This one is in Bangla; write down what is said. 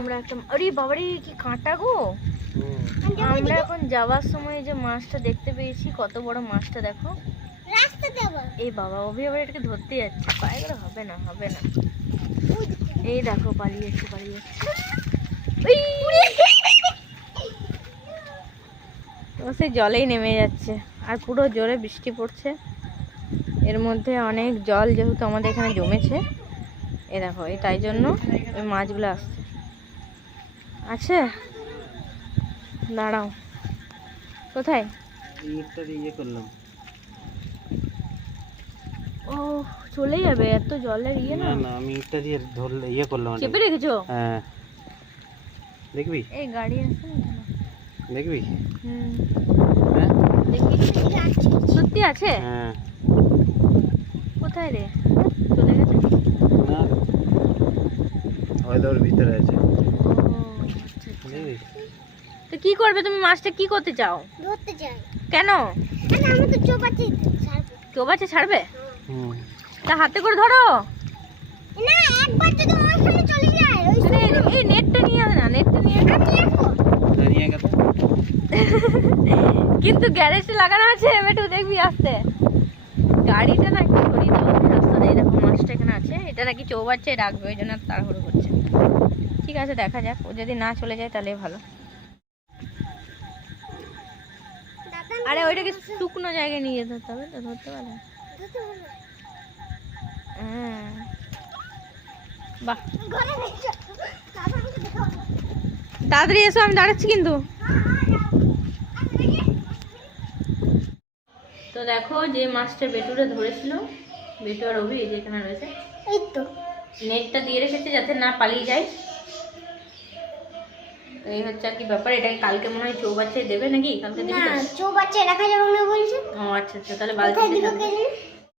আমরা একটা আরে বাবারে কি কাঁটা গো। আমরা এখন যাওয়ার সময় যে মাছটা দেখতে পেয়েছি, কত বড় মাছটা দেখো রাস্তাতে। আবার এই বাবা অভি আবার এটাকে ধরতে যাচ্ছে, পায়ে গেলে হবে না হবে না। এই দেখো পালিয়ে যাচ্ছে। সে জলেই নেমে যাচ্ছে আর পুরো জোরে বৃষ্টি পড়ছে। এর মধ্যে অনেক জল যেহেতু আমাদের এখানে জমেছে, এ দেখো এই তাই জন্য ওই মাছগুলো আসছে। আছে দাঁড়াও, কোথায়? ও চলে যাবে এত জলের ইয়ে না। না আমি ইটটা দিয়ে ধরলে ইয়ে করলাম। চেপে রেখেছো? হ্যাঁ দেখবি, এই গাড়ি আছে না, দেখবি? হ্যাঁ দেখি, সত্যি আছে? হ্যাঁ। কোথায় রে, চলে গেছে? না ওর ভিতরে আছে। তো কি করবে তুমি? মাছটা কি করতে চাও? ধরতে চাই। কেন? আমি তো চোবাচ্ছি ছাড়বে। চোবাচ্ছি ছাড়বে? তা হাতে করে ধরো না, একবার যদি আমার সামনে চলে যায় ওই এই নেটটা নিয়ে আয় না, নেটটা নিয়ে দাঁড়িয়ে গেল। কিন্তু গ্যারেজে লাগানো আছে, বেটু দেখবি আসতে। গাড়িটা না কি করি দাও রাস্তা দিয়ে, দেখো মাছটা এখানে আছে, এটা নাকি চৌবাচ্চায় রাখবে, ওই জন্য তাড়াহুড়ো করছে। ঠিক আছে দেখা যাক, ও যদি না চলে যায় তাহলে ভালো। আরে ওইটাকে শুকনো জায়গায় নিয়ে যেতে হবে তো, ধরতে পারবে। বাহ তাড়াতাড়ি এসো, আমি দাঁড়াচ্ছি কিন্তু। তো দেখো যে মাছটা বেটুরে ধরেছিল, বেটু আর অভি যেখানে রয়েছে, এই তো নেটটা দিয়ে রেখেছে যাতে না পালিয়ে যায়। এই হচ্ছে কি ব্যাপার, এটা কালকে মনে হয় চৌবাচ্চায় দেবে নাকি? কালকে দিবে? না চৌবাচ্চায় রাখা যাবে না বলছে। ও আচ্ছা আচ্ছা, তাহলে বালতিতে